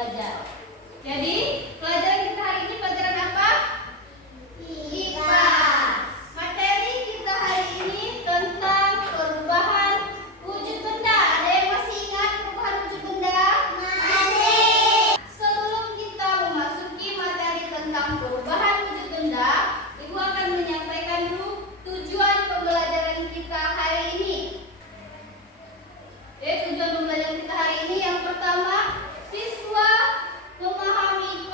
belajar. Jadi pelajaran kita hari ini pelajaran apa? IPA. Materi kita hari ini tentang perubahan wujud benda. Ada yang masih ingat perubahan wujud benda? Masih. Sebelum kita memasuki materi tentang perubahan wujud benda, Ibu akan menyampaikan dulu tujuan pembelajaran kita hari ini. Tujuan pembelajaran kita hari ini yang pertama, siswa memahami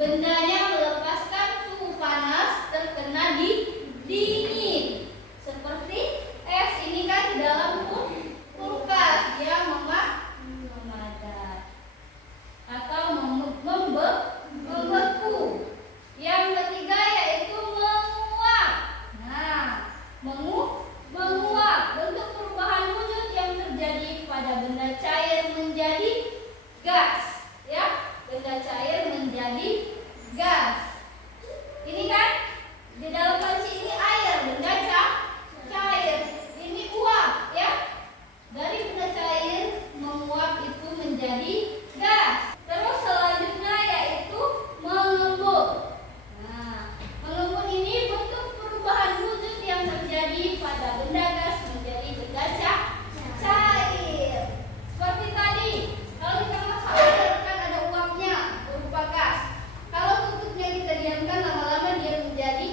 bendanya melepaskan suhu panas terkena dingin. Seperti es ini kan di dalam kulkas dia memadat atau membeku. Yang ketiga yaitu menguap. Nah, menguap bentuk perubahan wujud yang terjadi pada benda cair menjadi gas, ya. Benda cair menjadi gas. Ini kan di dalam panci ini air, benda cair. Ini uap, ya. Dari benda cair menguap itu menjadi gas. Terus selanjutnya yaitu mengembun. Nah, mengembun ini bentuk perubahan wujud yang terjadi pada benda gas menjadi benda cair. Seperti tadi, kalau kita masak air kan ada uapnya berupa gas. Kalau tutupnya kita diamkan lama-lama dia menjadi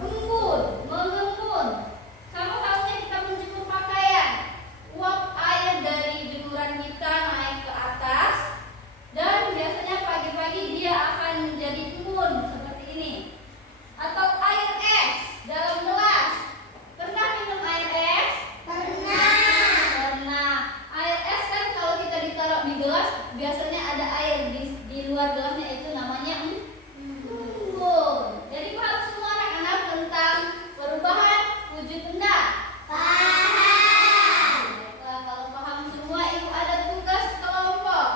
embun, mengembun. Sama halnya kita menjemur pakaian. Uap air dari jemuran kita naik ke atas dan biasanya pagi-pagi dia akan menjadi embun seperti ini. Atau air es dalam gelas. Pernah minum air es? Pernah. Air es kan kalau kita ditaruh di gelas biasanya ada air di luar gelasnya, itu namanya embun. Jadi paham semua anak-anak tentang perubahan wujud benda? Paham. Baiklah, kalau paham semua, ibu ada tugas kelompok.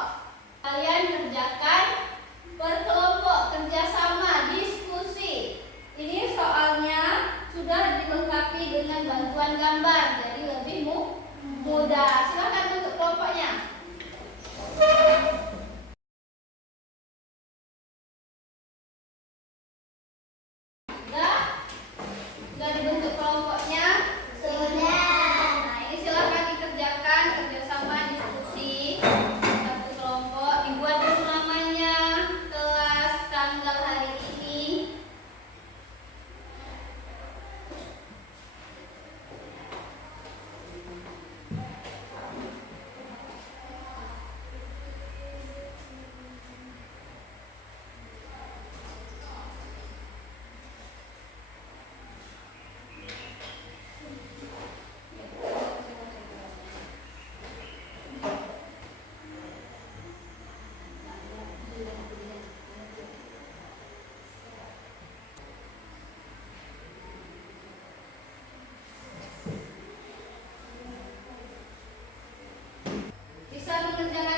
Kalian kerjakan berkelompok, kerjasama, diskusi. Ini soalnya sudah dilengkapi dengan bantuan gambar, jadi lebih mudah. Silakan bentuk kelompoknya. Sudah dibentuk kelompoknya? Sudah. Nah, ini silakan dikerjakan kerjasama, diskusi. Satu kelompok, dibuat dulu namanya, kelas, tanggal hari ini. Bisa mengerjakan